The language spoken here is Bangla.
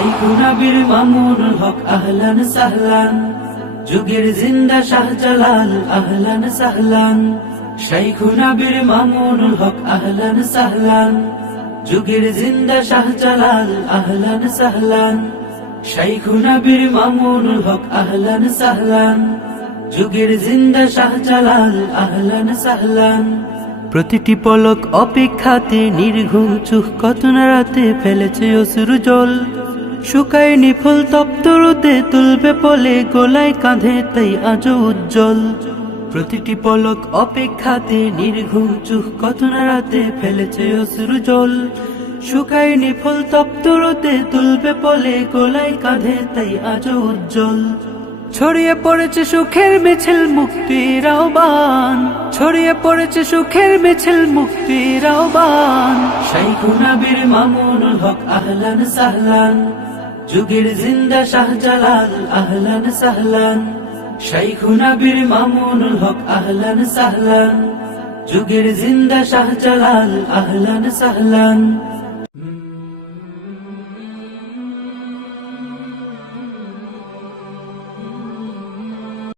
শাইখুনা বীর মামুনুল হক আহলান সাহলান, যুগের জিন্দা শাহজালাল আহলান সাহলান মামুনুল হক আহলান সাহলান, যুগের জিন্দা শাহজালাল মামুনুল হক যুগের জিন্দা শাহজালাল প্রতিটি পলক অপেক্ষাতে নির্ঘুম চুখ কত রাতে ফেলেছে অসুর জল শুকায়নি নিফুল তপ্ত তুলবে পলে, গোলায় কাঁধে তাই আজও উজ্জ্বল। প্রতিটি পলক অপেক্ষাতে নির্ঘুম চুখ কত না রাতে ফেলেছে অসুর জল। শুকায়নি ফুল তপ্ত তুলবে পলে, গোলায় কাঁধে তাই আজও উজ্জ্বল। ছড়িয়ে পড়েছে সুখের মিছিল, মুক্তির আহ্বান। ছড়িয়ে পড়েছে সুখের মিছিল মুক্তির আহ্বান। শাইখুনাবির মামুনুল হক, আহলান সাহলান। যুগের জিন্দা শাহজালাল, আহলান সাহলান। শাইখুনাবির মামুনুল হক, আহলান সাহলান। যুগের জিন্দা শাহজালাল, আহলান সাহলান।